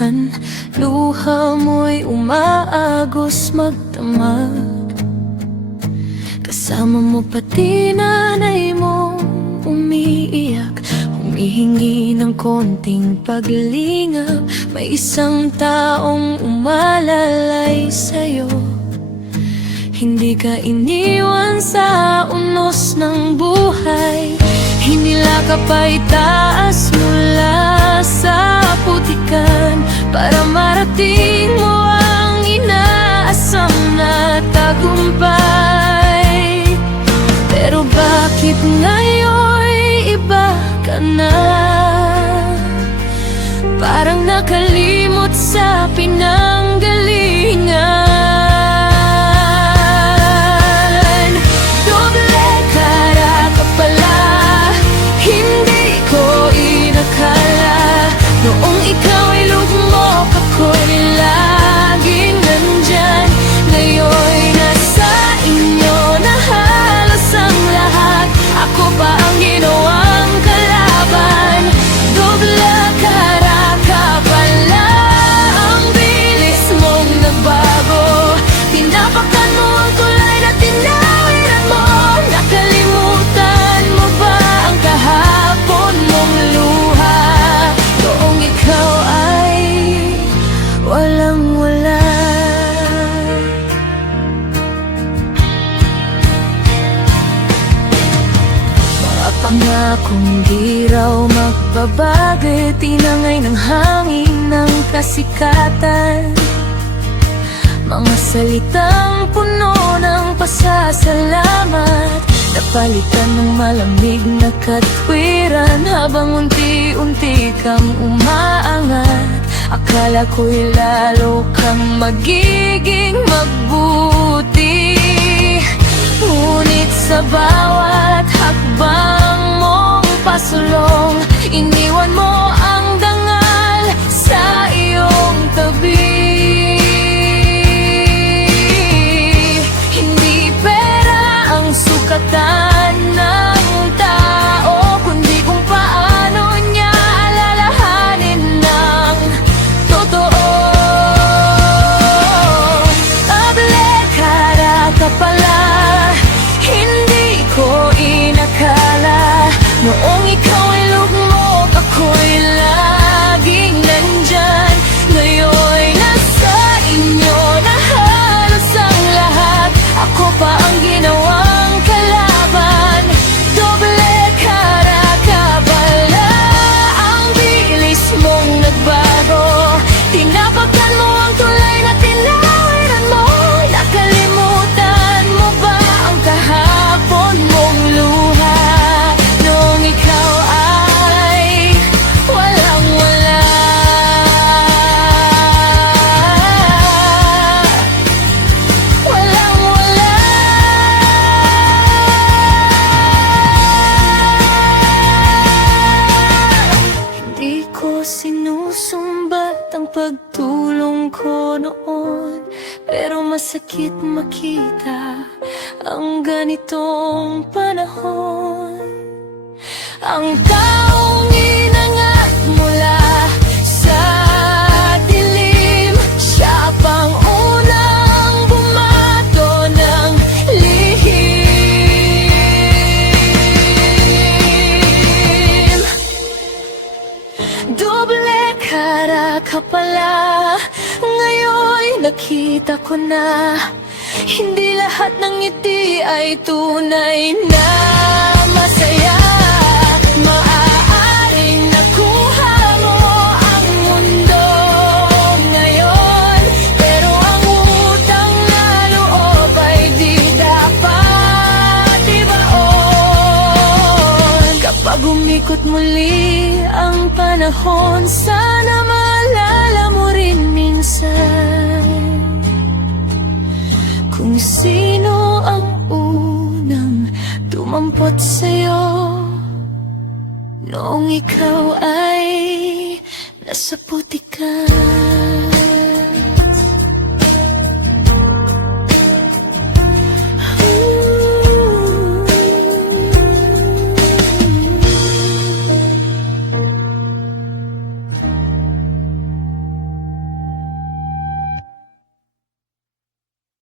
kwentuhan, luha mo'y umaagos magdamag. Kasama mo pati nanay mo umiiyak, humihingi ng konting paglingap. May isang taong umalalay sa'yo, hindi ka iniwan sa unos ng buhay. Hinila ka pa itaas mula sa putikan para marating mo ang inaasam na tagumpay. Pero bakit ngayon iba ka na? Parang nakalimot sa pinanggalingan. Noong ikaw ay lugmok, ako'y laging nandyan. Ngayon'y nasa inyo na halos ang lahat. Ako pa ang ginawang kalaban. Dobla kara ka pala, ang bilis mong nagbago. Tinapakan mo ang kulay na tinawiran mo. Nakalimutan mo ba ang kahapon mong luha? Noong ikaw ay walang-wala. Mga pangakong di raw magbabago, tinangay ng hangin ng kasikatan. Mga salitang puno ng pasasalamat, napalitan ng malamig na katwiran. Habang unti-unti kang umaangat, akala ko'y lalo kang magiging magbuti. Ngunit sa bawat hakbang mong pasulong, iniwan mo ang dangal sa iyong tabi. Hindi pera ang sukatan ng tao, kundi kung paano niya alalahanin ng totoo. Ablekara ka pala, hindi ko inakala. Noong ikaw ay lugmok, ako'y laging nandyan. Ngayon'y nasa inyo na halos ang lahat. Ako pa ang ginawang kalaban. Doble kara ka pala, ang bilis mong nagbago. Tinapakan mo ang tulay na tinawiran mo. Nakalimutan mo ba ang kahapon mong luha? Noong ikaw ay walang-wala. Walang-wala. Hindi ko sinusumbat ang pagtulong ko noon, pero masakit makita ang ganitong panahon. Ang taong inangat mula sa dilim, siya pang unang bumato ng lihim. Doble kara ka pala, ngayon nakita ko na hindi lahat ng ngiti ay tunay na masaya. Maaaring nakuha mo ang mundo ngayon, pero ang utang na loob ay di dapat ibaon. Kapag umikot muli ang panahon, sana maalala mo rin minsan kung sino ang unang tumampot sa'yo. Noong ikaw ay nasa putikan.